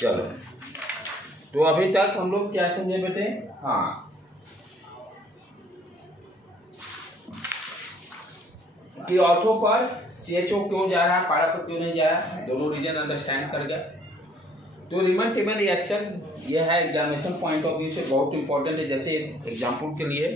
चलो, तो अभी तक हम लोग क्या समझे बेटे? हाँ, कि ऑर्थो पर CHO क्यों जा रहा है, पारा पर क्यों नहीं जा रहा है, दोनों रीजन अंडरस्टैंड कर गया। तो रीमन टेबल रिएक्शन ये है एग्जामिनेशन पॉइंट ऑफ व्यू से बहुत इंपॉर्टेंट है। जैसे एग्जाम्पल के लिए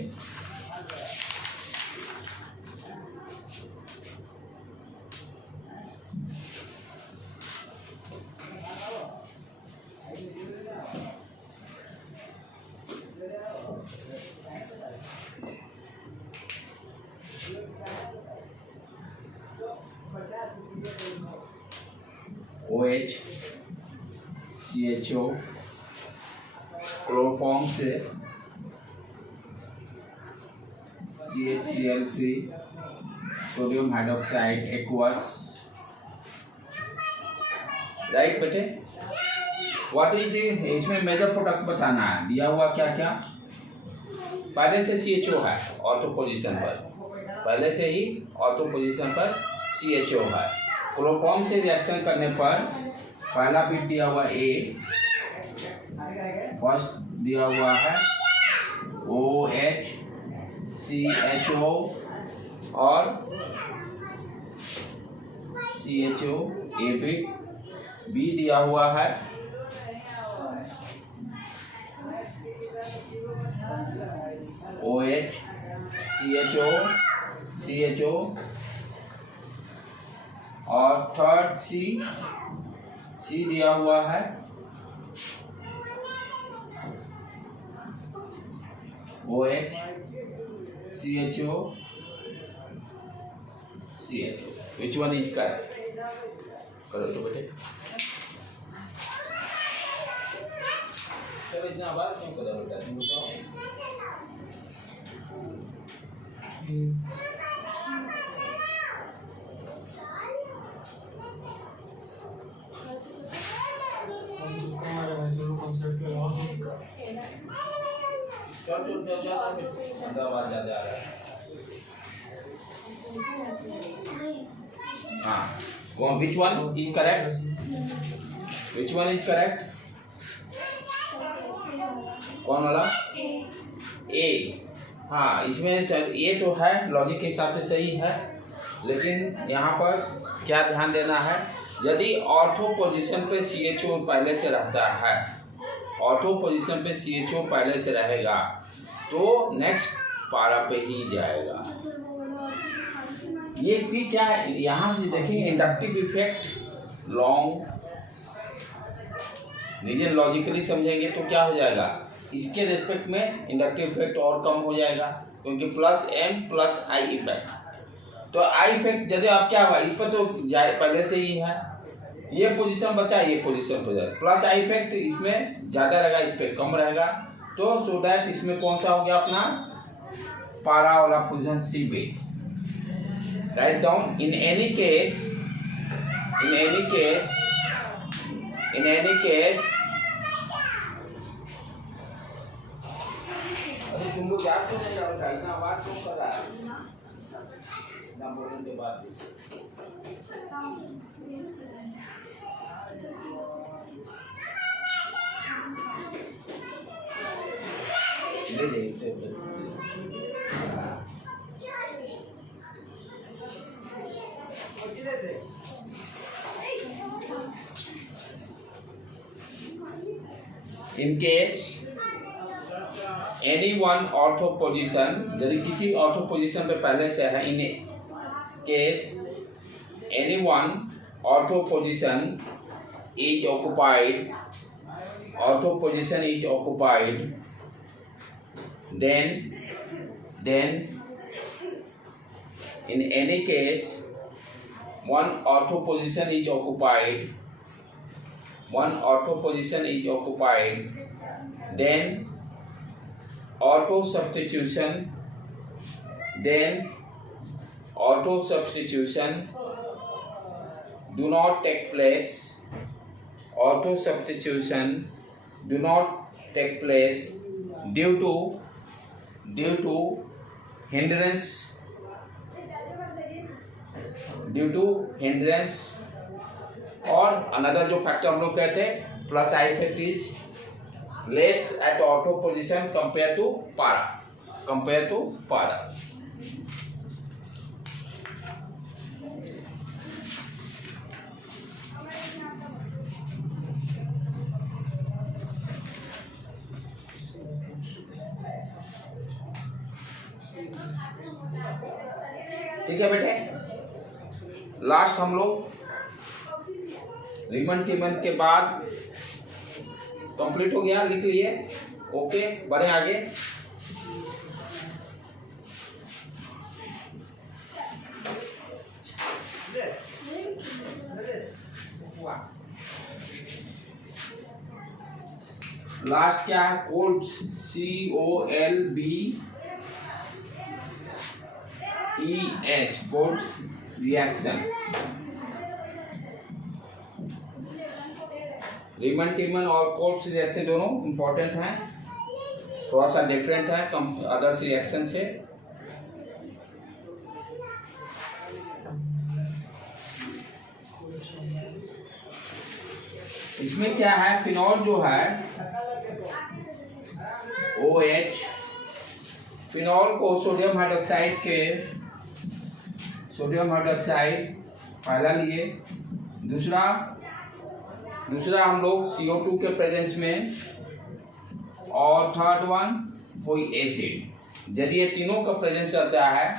OH CHO क्लोरोफॉर्म से CHCl3 sodium hydroxide aqueous, right बेटे? व्हाट इज इसमें मेजर प्रोडक्ट बताना है, दिया हुआ क्या क्या। पहले से CHO है ऑर्थो पोजीशन पर, पहले से ही ऑर्थो पोजीशन पर CHO है। क्लोरोफॉर्म से रिएक्शन करने पर पहला बिट दिया हुआ A, फर्स्ट दिया हुआ है OH CHO और CHO A बिट, B दिया हुआ है OH CHO और थर्ड C दिया हुआ है OH CHO। Which one is correct? करो तो बेटे। चलो इतना बात क्यों कर रहे हो बेटा, तुम बताओ। चल आवाज ज्यादा आ रहा है। हाँ, कौन, which one is correct? Which one is correct? कौन वाला? ए। हाँ, इसमें ये तो है, लॉजिक के हिसाब से सही है, लेकिन यहाँ पर क्या ध्यान देना है, यदि ऑर्थो पोजीशन पे CHO पहले से रहता है, ऑर्थो पोजीशन पे CHO पहले से रहेगा तो नेक्स्ट पारा पे ही जाएगा। ये भी क्या है, यहाँ से देखेंगे inductive effect long reason logically समझेंगे तो क्या हो जाएगा, इसके रेस्पेक्ट में इंडक्टिव इफेक्ट और कम हो जाएगा, क्योंकि plus M plus I effect. तो I इफेक्ट यदि आप क्या हुआ, इस पर तो पहले से ही है, ये पोजीशन बचा, ये पोजीशन पर जाए, प्लस I इफेक्ट इसमें ज़्यादा रहेगा, इस पर कम रहेगा, तो सो दैट इसमें कौन सा हो गया अपना पारा वाला पोजीशन C पे। Write down, in any case अरे तुम लोग याद क्यों नहीं कर रहा, इतना बात क्यों कर रहा है ना बोलने के बाद। In case any one ortho position, यदि किसी ऑर्थो पोजीशन पे पहले से है, in case any one ortho position is occupied, ortho position is occupied, then in any case one ortho position is occupied, then auto substitution do not take place, due to hindrance due to hindrance, और another जो factor हम लोग कहते हैं plus I effect is less at ortho position compare to para. ठीक है बेटे, last हम लोग रीमन टीमन के बाद कंप्लीट हो गया, लिख लिए। ओके, बढ़े आगे। लास्ट क्या है? Kolbe's, COLBES, Kolbe's reaction. Reimer Tiemann और कोल्ब्स रिएक्शन दोनों इंपॉर्टेंट हैं, थोड़ा सा डिफरेंट है अदर्स रिएक्शन से। इसमें क्या है, फिनॉल जो है OH, फिनॉल को सोडियम हाइड्रोक्साइड पहला लिए, दूसरा हम लोग CO2 के प्रेजेंस में, और थर्ड वन कोई एसिड। यदि ये तीनों का प्रेजेंस रहता है,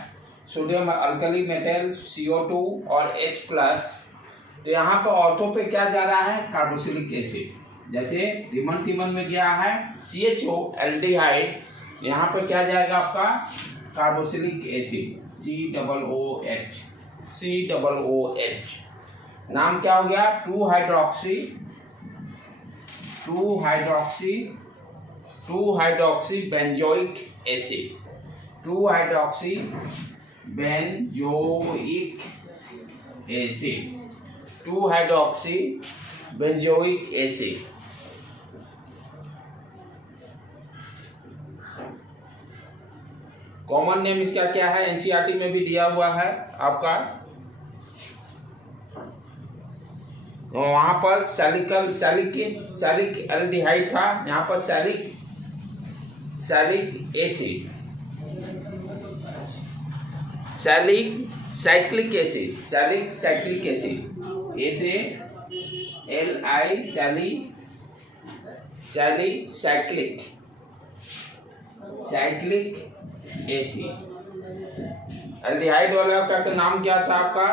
सोडियम अल्कली मेटल CO2 और H+, तो यहाँ पर ऑर्थो पे क्या जा रहा है? Carboxylic acid. जैसे रीमन टीमन में गया है CHO एल्डिहाइड, यहाँ पर क्या जाएगा आपका? Carboxylic acid COOH। नाम क्या हो गया? Two hydroxy benzoic acid, two hydroxy benzoic acid. Common name इसका क्या है? एनसीईआरटी में भी दिया हुआ है आपका। वहां पर सैलिक एल्डिहाइड था, यहाँ पर salicylic acid, cyclic acid, cyclic acid. Aldehyde वाला का नाम क्या था आपका?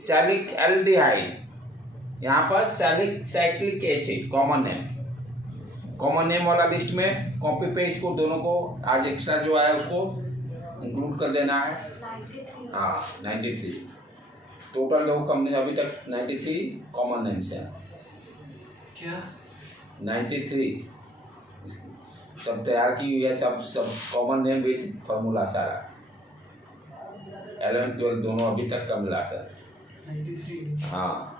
सैलिक एल्डिहाइड, यहाँ पर साइक्लिक एसिड कॉमन नेम वाला लिस्ट में कॉपी पे इसको दोनों को आज एक्स्ट्रा जो आया उसको इंक्लूड कर देना है। हाँ, 93 टोटल लोग कंपनी अभी तक 93 कॉमन नेम्स हैं। क्या 93 सब तैयार की हुई है, सब कॉमन नेम विथ फॉर्मूला सारा 11 12 दोनों अभी तक का मिलाकर। हाँ,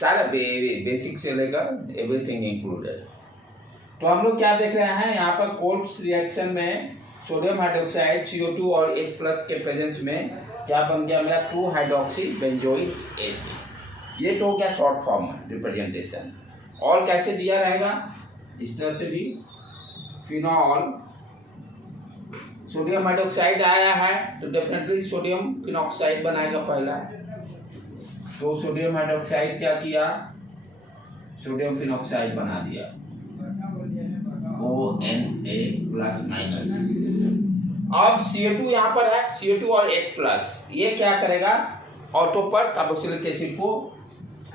सारा बेसिक से लेकर एवरीथिंग इंक्लूडेड। तो हम लोग क्या देख रहे हैं यहाँ पर? कोल्ब्स रिएक्शन में सोडियम हाइड्रोक्साइड CO2 और H+ के प्रेजेंस में क्या बन गया मेरा? 2-हाइड्रॉक्सी बेंजोइक एसिड। ये तो क्या शॉर्ट फॉर्म रिप्रेजेंटेशन। और कैसे दिया रहेगा? इस तरह से भी फिनॉल, सोडियम हाइड्रोक्साइड आया है तो डेफिनेटली सोडियम फिनॉक्साइड बनाएगा पहला। तो सोडियम हाइड्रोक्साइड क्या किया? सोडियम फिनॉक्साइड बना दिया, ONA+-। अब CO2 यहाँ पर है, CO2 और H+, ये क्या करेगा? ऑर्थो पर कार्बोक्सिलिक एसिड को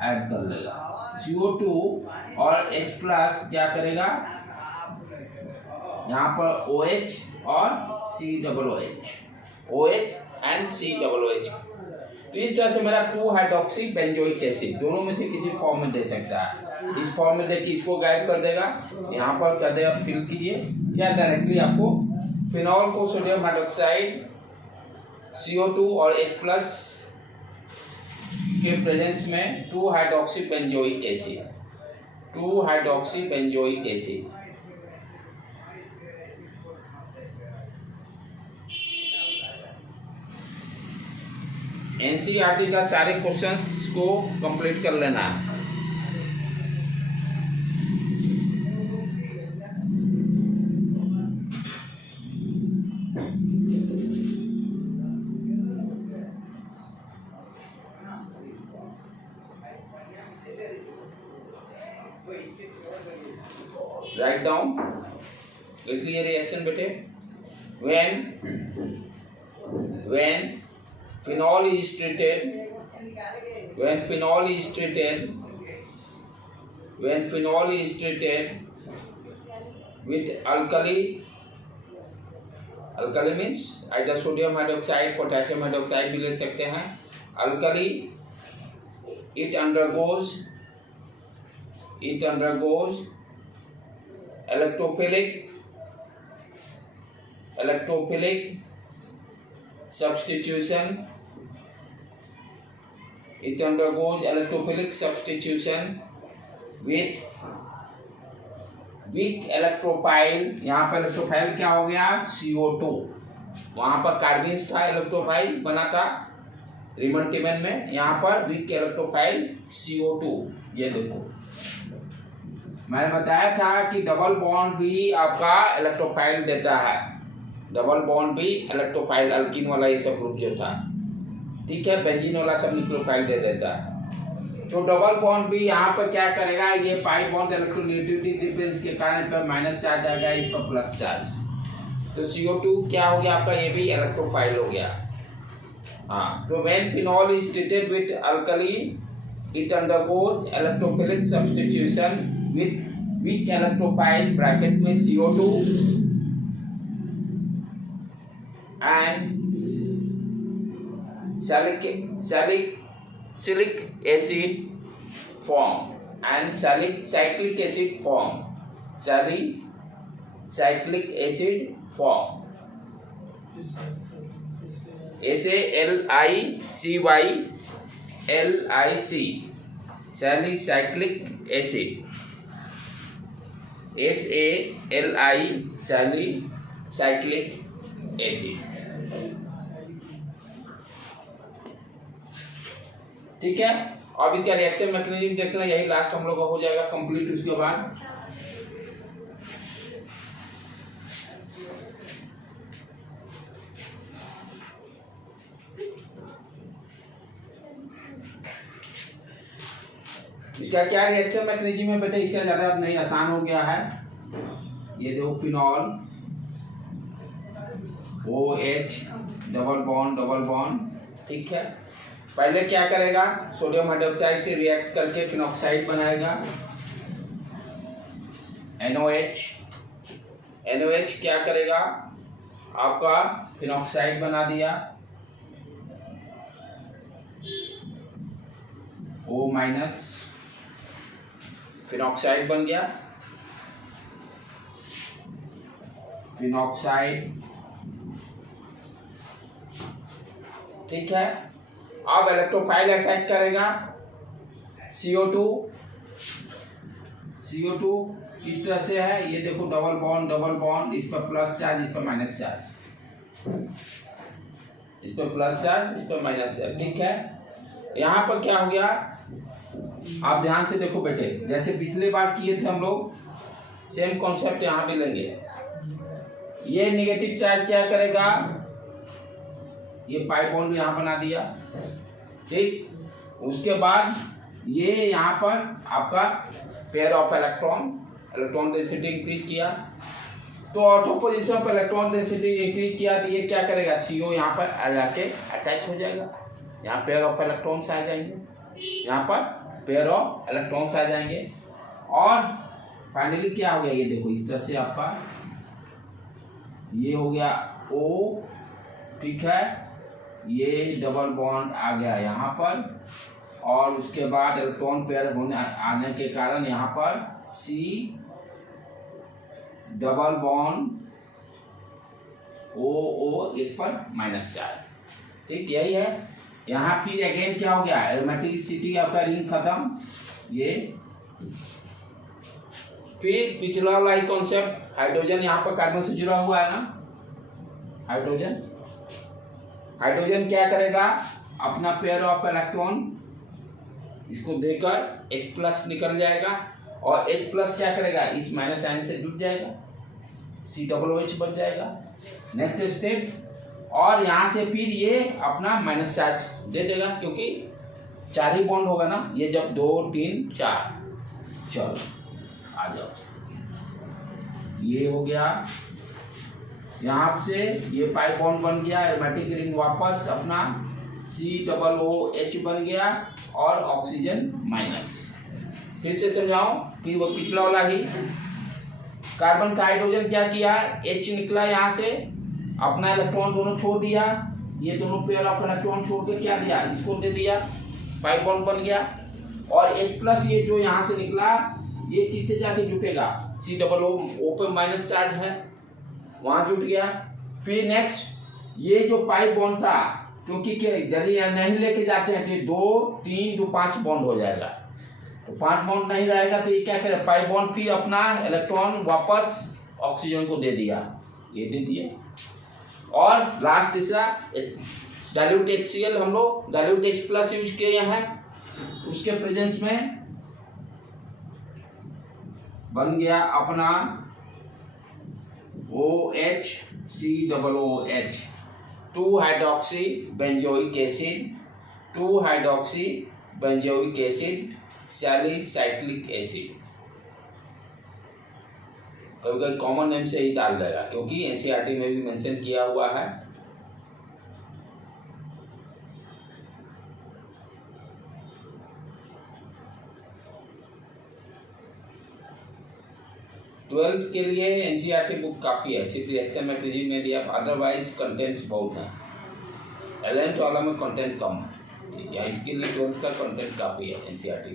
ऐड कर लेगा। CO2 और H+ क्या करेगा? यहाँ पर OH और COOH एंड COOH। तो इस तरह से मेरा 2-हाइड्रॉक्सी बेंजोइक एसिड दोनों में से किसी फॉर्म में दे सकता है। इस फॉर्म में देखिए, इसको गाइड कर देगा, यहाँ पर कर देगा, फिल कीजिए क्या डायरेक्टली आपको फिनॉल को सोडियम हाइड्रोक्साइड CO2 और H+ के प्रेजेंस में 2-हाइड्रॉक्सी बेंजोइक एसिड, एनसीईआरटी का सारे क्वेश्चंस को कंप्लीट कर लेना है। राइट डाउन, लिख लिए रिएक्शन बेटे। when phenol is treated with alkali means either sodium hydroxide, potassium hydroxide भी ले सकते हैं। alkali it undergoes electrophilic substitution. It undergoes electrophilic substitution with weak electrophile। यहाँ पर इलेक्ट्रोफाइल क्या हो गया? CO2। वहाँ पर कार्बिन्स था, इलेक्ट्रोफाइल बना था रिमन-टिमन में। यहाँ पर वीक इलेक्ट्रोफाइल CO2। ये देखो, मैंने बताया था कि डबल बॉन्ड भी आपका इलेक्ट्रोफाइल देता है। डबल बॉन्ड भी इलेक्ट्रोफाइल, अल्कीन वाला ये सब ग्रुप जो था, ठीक है, बेंजीन वाला सब न्यूक्लियोफाइल दे देता है। तो डबल बॉन्ड भी यहाँ पर क्या करेगा? ये पाई बॉन्ड इलेक्ट्रोनेगेटिविटी डिफरेंस के कारण पर माइनस चार्ज आएगा, इस पर प्लस चार्ज। तो CO2 क्या हो गया आपका? ये भी इलेक्ट्रोफाइल हो गया। हाँ, तो when phenol is treated with alkali it undergoes electrophilic substitution with weak electrophile bracket में CO2 and salicylic acid form and cyclic acid form, salicylic acid form, salicylic acid, salicylic acid। ठीक है, अब इसका reaction mechanism देखना, यही last हम लोग का हो जाएगा कंप्लीट। उसके बाद इसका क्या रिएक्शन मैकेनिज्म है बेटा? इसका ज्यादा अब नहीं, आसान हो गया है। ये देखो, फिनॉल OH डबल बॉन्ड, ठीक है। पहले क्या करेगा? सोडियम हाइड्रोक्साइड से रिएक्ट करके फिनॉक्साइड बनाएगा, NOH क्या करेगा? आपका फिनॉक्साइड बना दिया, O- फिनॉक्साइड बन गया, फिनॉक्साइड, ठीक है। अब इलेक्ट्रोफाइल अटैक करेगा CO2 किस तरह से है? ये देखो, डबल बॉन्ड, इस पर प्लस चार्ज, इस पर माइनस चार्ज, इस पर प्लस चार्ज, इस पर माइनस चार्ज, ठीक है। यहाँ पर क्या हो गया? आप ध्यान से देखो बेटे, जैसे पिछले बार किए थे हम लोग, सेम कॉन्सेप्ट यहाँ भी लेंगे। ये नेगेटिव चार्ज क्या करेगा? ये पाई बॉन्ड यहाँ बना दिया, ठीक। उसके बाद ये यहाँ पर आपका pair of electron density increase किया, तो ऑटो पोजीशन पर इलेक्ट्रॉन डेंसिटी इंक्रीज किया, तो ये क्या करेगा? CO यहाँ पर आ जाके अटैच हो जाएगा, यहाँ पेयर ऑफ इलेक्ट्रॉन्स आ जाएंगे, यहाँ पर पेयर ऑफ इलेक्ट्रॉन्स आ जाएंगे, और फाइनली क्या हो गया? ये देखो, इस तरह से आपका ये हो गया O, ठीक है। ये डबल बॉन्ड आ गया यहाँ पर, और उसके बाद इलेक्ट्रॉन पेयर होने आने के कारण यहाँ पर C डबल बॉन्ड O एक पर माइनस चार्ज, ठीक, यही है। यहाँ फिर अगेन क्या हो गया? एरोमेटिसिटी आपका रिंग खत्म। ये फिर पिछला वाला ही कॉन्सेप्ट, हाइड्रोजन यहाँ पर कार्बन से जुड़ा हुआ है ना, हाइड्रोजन क्या करेगा? अपना पेयर ऑफ इलेक्ट्रॉन इसको देकर H प्लस निकल जाएगा और H प्लस क्या करेगा, इस माइनस साइन से जुड़ जाएगा, COOH बन जाएगा। नेक्स्ट स्टेप, और यहाँ से फिर ये अपना माइनस चार्ज दे देगा क्योंकि 4 ही बॉन्ड होगा ना, ये जब 2 3 4। चलो आ जाओ, ये हो गया, यहाँ से ये पाई बॉन्ड बन गया, एरोमेटिक रिंग वापस अपना COOH बन गया और ऑक्सीजन माइनस। फिर से समझाओ, फिर वो पिछला वाला ही, कार्बन का हाइड्रोजन क्या किया, H निकला यहाँ से, अपना इलेक्ट्रॉन दोनों छोड़ दिया, ये दोनों पेयर ऑफ इलेक्ट्रॉन छोड़ के क्या दिया, इसको दे दिया, पाई बॉन्ड बन गया। और H प्लस ये जो यहाँ से निकला ये किससे जाके जुटेगा, COO पे माइनस चार्ज है, वहां जुट गया। फिर नेक्स्ट, ये जो पाई बॉन्ड था, क्योंकि यदि नहीं लेके जाते हैं तो 2 3 2 5 बॉन्ड हो जाएगा, तो 5 बॉन्ड नहीं रहेगा तो ये क्या करे, पाई बॉन्ड फिर अपना इलेक्ट्रॉन वापस ऑक्सीजन को दे दिया, ये दे दिए। और लास्ट तीसरा, डाइल्यूट HCl, हम लोग डाइल्यूट H प्लस यूज किए हैं, उसके प्रेजेंस में बन गया अपना OH COOH, 2 hydroxy benzoic acid, 2 hydroxy benzoic acid, salicylic acid. कभी कभी कॉमन नेम से ही डाल देगा क्योंकि NCERT में भी मेंशन किया हुआ है। ट्वेल्थ के लिए NCERT बुक काफ़ी है, सिर्फ रिएक्शन मैकेनिज्म में दिया, अदरवाइज कंटेंट्स बहुत हैं। 11th वाला में कंटेंट कम है, या इसके लिए 12th का कंटेंट काफ़ी है NCERT।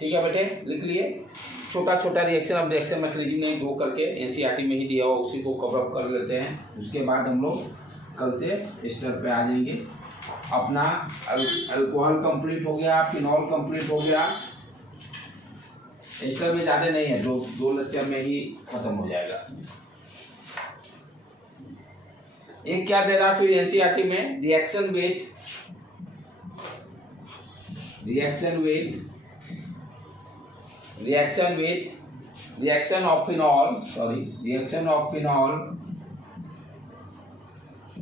ठीक है बेटे, लिख लिए। छोटा छोटा रिएक्शन, अब रिएक्शन मैकेनिज्म नहीं दो करके NCERT में ही दिया हुआ, उसी को कवर अप कर लेते हैं। उसके बाद हम लोग कल से एस्टर पे आ जाएंगे। अपना अल्कोहल कंप्लीट हो गया, फिनॉल कंप्लीट हो गया, एस्टर में ज़्यादा नहीं है, दो लेक्चर में ही खत्म हो जाएगा। एक क्या दे रहा फिर NCERT में, reaction of phenol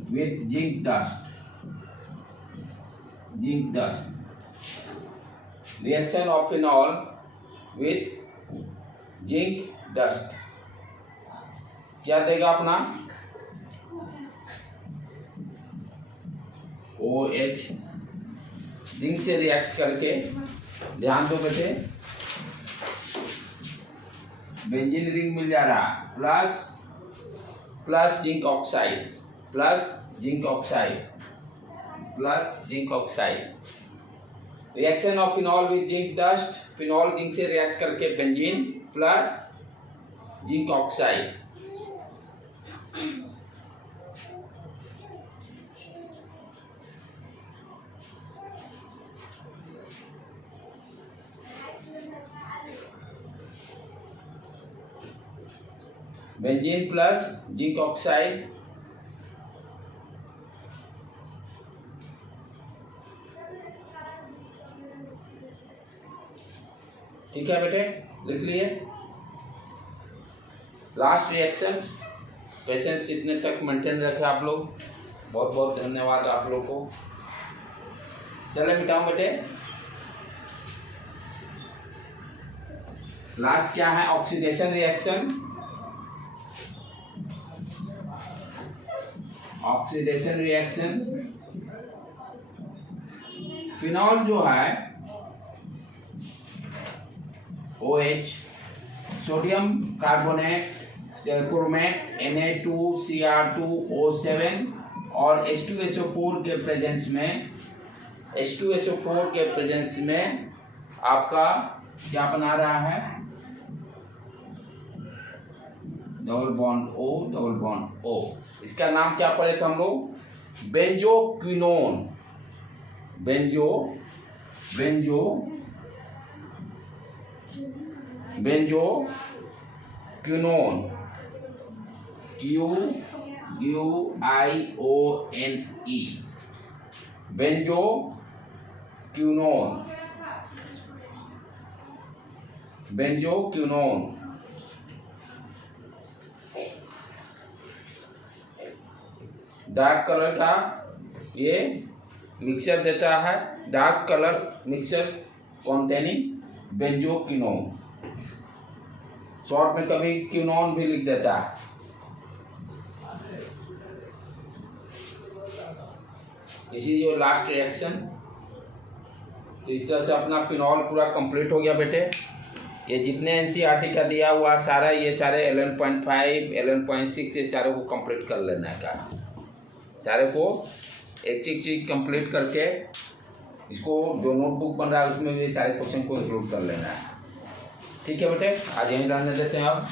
with zinc dust, reaction of phenol with zinc dust क्या देगा अपना, OH जिंक से रिएक्ट करके, ध्यान दो बेटे, बेंजीन रिंग मिल जा रहा, plus zinc oxide, reaction of phenol with zinc dust, phenol zinc से रिएक्ट करके benzene plus zinc oxide. Benzene plus zinc oxide, ठीक है बेटे, लिख लिए। लास्ट रिएक्शंस, पेशेंस इतने तक मेंटेन रखे आप लोग, बहुत बहुत धन्यवाद आप लोग को। चले मिटाओ बेटे। लास्ट क्या है, ऑक्सीडेशन रिएक्शन। फिनॉल जो है OH, sodium carbonate, chromate Na2Cr2O7 और H2SO4 के प्रेजेंस में आपका क्या बना रहा है, डबल बॉन्ड O। इसका नाम क्या पढ़े थे हम लोग, benzoquinone, benzoquinone, QUIONE। Benzoquinone dark colour का ये मिक्सचर देता है, dark colour mixture containing benzoquinone, short में कभी क्विनोन भी लिख देता है। इसी जो लास्ट रिएक्शन। तो इस तरह से अपना फिनॉल पूरा कंप्लीट हो गया बेटे। ये जितने एनसीईआरटी का दिया हुआ सारा, ये सारे 11.5 11.6 ये सारे को कंप्लीट कर लेना है। सारे को एक एक चीज कंप्लीट करके इसको जो नोटबुक बन रहा है उसमें भी सारे क्वेश्चन को इंक्लूड कर लेना है। ठीक है बेटे, आज यहीं रहने देते हैं आप।